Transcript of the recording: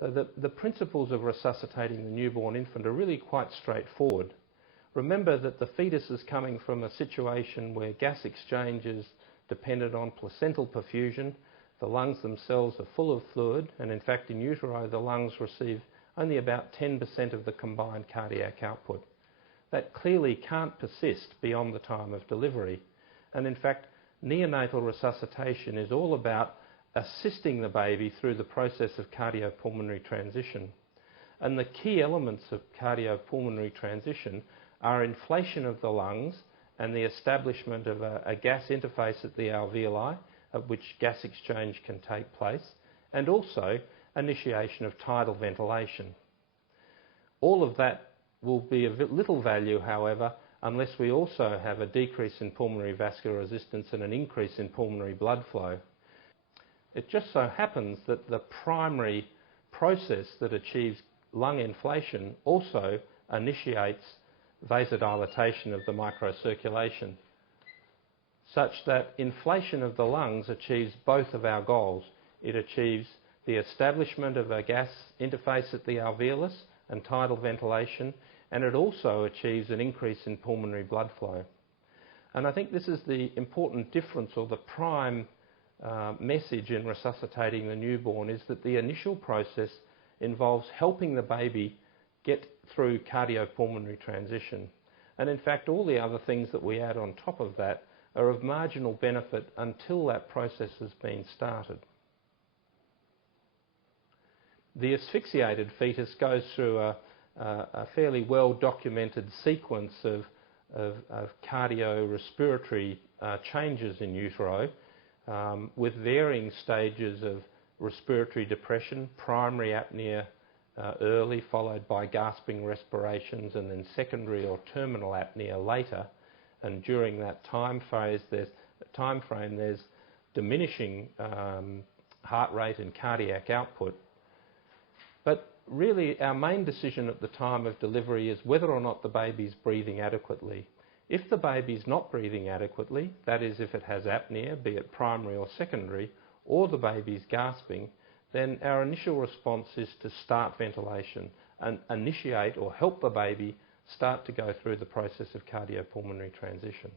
So the principles of resuscitating the newborn infant are really quite straightforward. Remember that the fetus is coming from a situation where gas exchange is dependent on placental perfusion. The lungs themselves are full of fluid, and in fact in utero the lungs receive only about 10% of the combined cardiac output. That clearly can't persist beyond the time of delivery, and in fact neonatal resuscitation is all about assisting the baby through the process of cardiopulmonary transition. And the key elements of cardiopulmonary transition are inflation of the lungs and the establishment of a gas interface at the alveoli at which gas exchange can take place, and also initiation of tidal ventilation. All of that will be of little value, however, unless we also have a decrease in pulmonary vascular resistance and an increase in pulmonary blood flow. It just so happens that the primary process that achieves lung inflation also initiates vasodilatation of the microcirculation, such that inflation of the lungs achieves both of our goals. It achieves the establishment of a gas interface at the alveolus and tidal ventilation, and it also achieves an increase in pulmonary blood flow. And I think this is the important difference, or the prime message in resuscitating the newborn, is that the initial process involves helping the baby get through cardiopulmonary transition. And in fact all the other things that we add on top of that are of marginal benefit until that process has been started. The asphyxiated fetus goes through a fairly well documented sequence of cardiorespiratory changes in utero, with varying stages of respiratory depression, primary apnea early, followed by gasping respirations, and then secondary or terminal apnea later. And during that time frame there's diminishing heart rate and cardiac output. But really our main decision at the time of delivery is whether or not the baby's breathing adequately. If the baby's not breathing adequately, that is if it has apnea, be it primary or secondary, or the baby's gasping, then our initial response is to start ventilation and initiate or help the baby start to go through the process of cardiopulmonary transition.